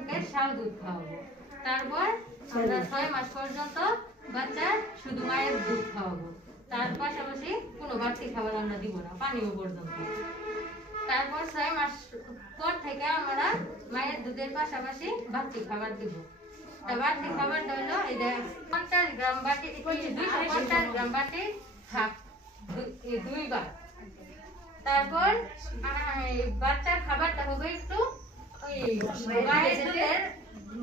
মুখের শাল দুধ খাওয়াবো। তারপর আমরা 6 মাস পর্যন্ত বাচ্চার শুধু মায়ের দুধ খাওয়াবো। তার পাশাপাশি কোনো বাড়তি খাবার আমরা দিব না, পানিও পর্যন্ত। তারপর 6 মাস পর থেকে আমরা মায়ের দুধের পাশাপাশি বাড়তি খাবার দিব। বাড়তি খাবারটা হলো এই যে 50 গ্রাম বাটি, 250 গ্রাম বাটি শাক 2 বার। তারপর বাচ্চার খাবারটা হবে একটু ওই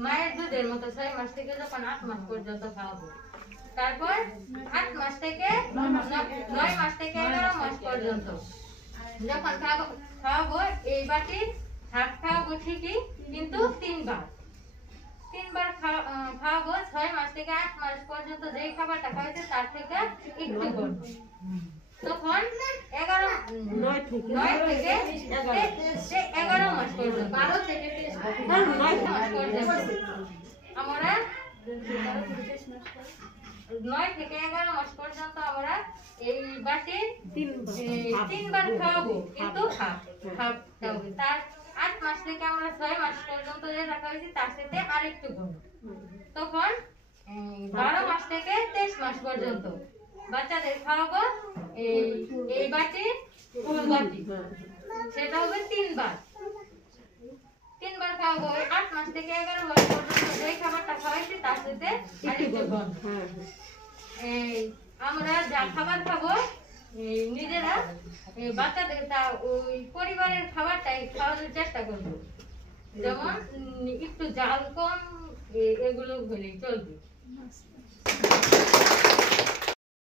মায়ের দুধের মতো 6 মাস থেকে যখন 8 মাস পর্যন্ত খাওয়াবো। তারপর 8 মাস থেকে 9 মাস থেকে 11 মাস পর্যন্ত যখন খাওয়াবো এই বাটি শাক খাওয়াবো ঠিকই, কিন্তু 3 বার খাওয়াবো। 6 মাস থেকে 8 মাস পর্যন্ত যেই খাবারটা খাওয়াইছে তার থেকে একটু কম। তখন 9 থেকে 11 মাস পর্যন্ত, 12 থেকে 9 মাস পর্যন্ত আমরা 9 থেকে 11 মাস পর্যন্ত আমরা এই বাটি 3 বার খাওয়াবো, কিন্তু খাওয়াতে হবে। তার 8 মাস থেকে আমরা 6 মাস পর্যন্ত যে রাখা হয়েছে তার সাথে আরেকটু কম। তখন 12 মাস থেকে 23 মাস পর্যন্ত বাচ্চাদের খাওয়াবো এই বাটি ফুল বাটি, সেটা হবে 3 বার খাওয়াবো। 8 মাস থেকে 11 মাস পর্যন্ত যে খাবারটা খাওয়াইছি তার সাথে আরেকটু কম। আমরা যা খাবার খাবো নিজেরা বাচ্চাদের ওই পরিবারের খাবারটাই খাওয়ানোর চেষ্টা করবো। যেমন একটু জাল কম, এগুলো হলেই চলবে।